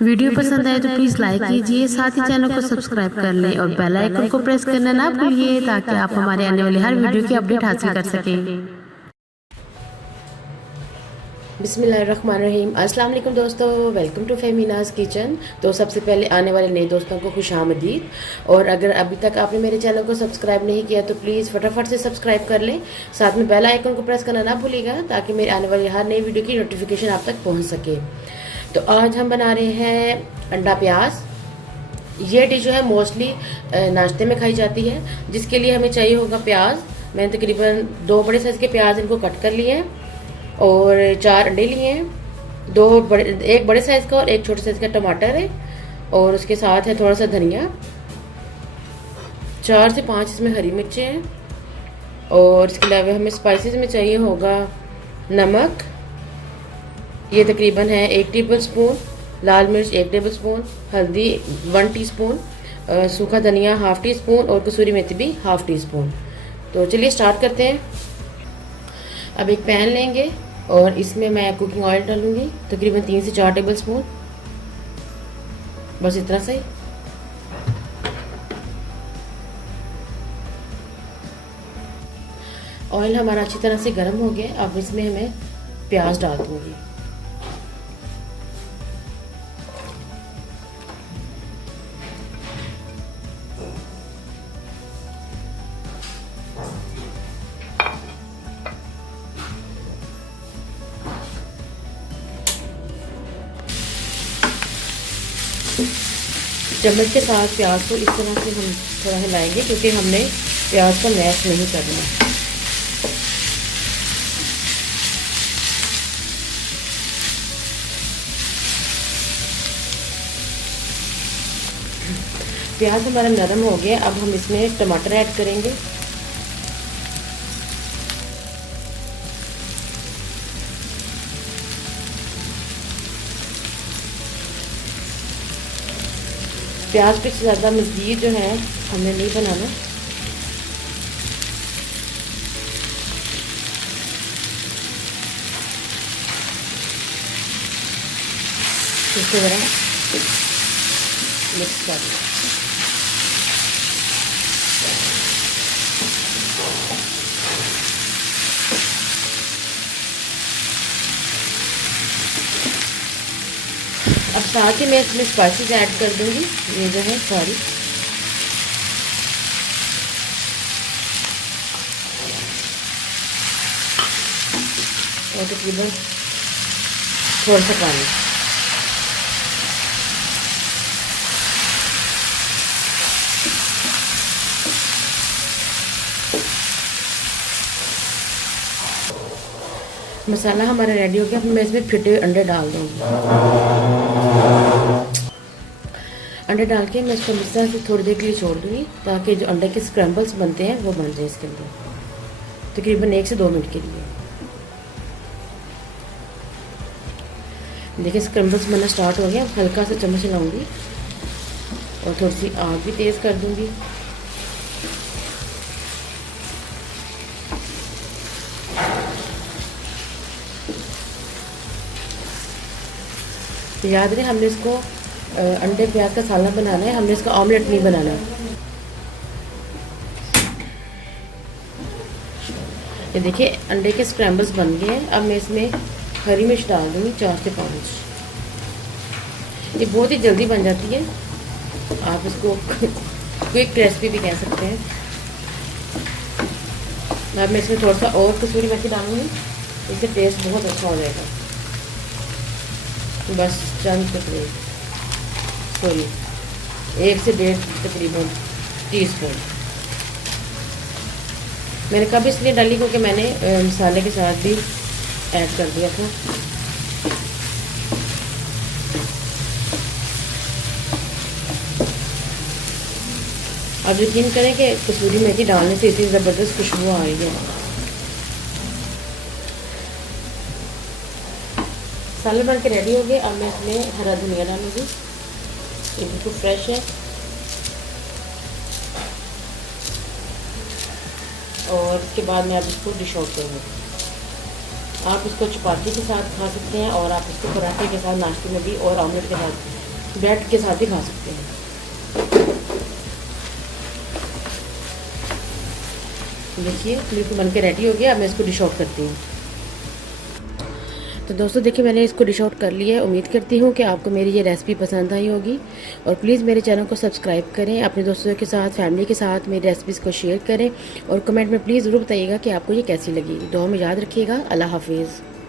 Video पसंद आए तो प्लीज़ लाइक कीजिए, साथ ही चैनल को सब्सक्राइब कर लें और बेल आइकन को प्रेस करना ना भूलिए ताकि आप हमारे आने वाले हर वीडियो की अपडेट हासिल कर सकें। बिस्मिल्लाहिर्रहमानिर्रहीम। अस्सलाम वालेकुम दोस्तों, वेलकम टू फेमिनाज किचन। तो सबसे पहले आने वाले नए दोस्तों को खुशामदीद। और अगर अभी तक आपने मेरे चैनल को सब्सक्राइब नहीं किया तो प्लीज़ फटाफट से सब्सक्राइब कर लें, साथ में बेल आइकन को प्रेस करना ना भूलिएगा ताकि मेरे आने वाली हर नई वीडियो की नोटिफिकेशन आप तक पहुँच सके। तो आज हम बना रहे हैं अंडा प्याज। ये डिश जो है मोस्टली नाश्ते में खाई जाती है, जिसके लिए हमें चाहिए होगा प्याज। मैंने तकरीबन 2 बड़े साइज़ के प्याज इनको कट कर लिए हैं और 4 अंडे लिए हैं। एक बड़े साइज़ का और एक छोटे साइज़ का टमाटर है और उसके साथ है थोड़ा सा धनिया। 4 से 5 इसमें हरी मिर्चें हैं और इसके अलावा हमें स्पाइसेस में चाहिए होगा नमक, ये तकरीबन है 1 टेबल स्पून, लाल मिर्च 1 टेबल स्पून, हल्दी 1 टीस्पून, सूखा धनिया 1/2 टीस्पून और कसूरी मेथी भी 1/2 टीस्पून। तो चलिए स्टार्ट करते हैं। अब एक पैन लेंगे और इसमें मैं कुकिंग ऑयल डालूंगी तकरीबन 3 से 4 टेबल स्पून, बस इतना सही। ऑयल हमारा अच्छी तरह से गर्म हो गया। अब इसमें मैं प्याज डाल दूंगी। चम्मच के साथ प्याज को इस तरह से हम थोड़ा हिलाएंगे क्योंकि हमने प्याज को मैश नहीं करना। प्याज हमारा नरम हो गया। अब हम इसमें टमाटर ऐड करेंगे। प्याज पे ज़्यादा मज़ीद जो है हमने नहीं बनाना। इसको ज़रा मिक्स कर लें। अब साथ ही मैं इसमें स्पाइसेस ऐड कर दूंगी। ये जो है सारी और तकरीबन थोड़ा सा पानी। मसाला हमारा रेडी हो गया। अब मैं इसमें फिटे हुए अंडे डाल दूँगी। अंडे डाल के मैं इसको मिक्सर से थोड़ी देर के लिए छोड़ दूँगी ताकि जो अंडे के स्क्रैम्बल्स बनते हैं वो बन जाए इसके अंदर, तकरीबन 1 से 2 मिनट के लिए। देखिए स्क्रैम्बल्स बनना स्टार्ट हो गया। हल्का सा चम्मच हिलाऊंगी और थोड़ी सी आग भी तेज़ कर दूँगी। तो याद रहे हमने इसको अंडे प्याज का सालन बनाना है, हमने इसका ऑमलेट नहीं बनाना। ये देखिए अंडे के स्क्रैम्बल्स बन गए हैं। अब मैं इसमें हरी मिर्च डाल दूँगी 4 से 5। ये बहुत ही जल्दी बन जाती है, आप इसको क्विक रेसिपी भी कह सकते हैं। अब मैं इसमें थोड़ा सा और कसूरी मेथी डालूँगी, इससे टेस्ट बहुत अच्छा हो जाएगा। बस चंद तकरीबन 1 से 1.5 तकरीबन टीस्पून। मैंने कब इसलिए डाली क्योंकि मैंने मसाले के साथ भी ऐड कर दिया था। अब यकीन करें कि कसूरी मेथी डालने से इतनी ज़बरदस्त खुशबू आ रही है। सालन बन के रेडी हो गए। अब मैं इसमें हरा धनिया डालूँगी, ये बिल्कुल फ्रेश है। और उसके बाद मैं अब इसको डिश आउट करूँगी। आप इसको चपाती के साथ खा सकते हैं और आप इसको पराठे के साथ, नाश्ते में भी और ऑमलेट के साथ ब्रेड के साथ भी खा सकते हैं। देखिए बिल्कुल बन के रेडी हो गया। अब मैं इसको डिश आउट करती हूँ। तो दोस्तों देखिए मैंने इसको डिश आउट कर लिया है। उम्मीद करती हूँ कि आपको मेरी ये रेसिपी पसंद आई होगी और प्लीज़ मेरे चैनल को सब्सक्राइब करें, अपने दोस्तों के साथ, फैमिली के साथ मेरी रेसिपीज़ को शेयर करें और कमेंट में प्लीज़ ज़रूर बताइएगा कि आपको ये कैसी लगी। दुआ में याद रखिएगा। अल्लाह हाफिज़।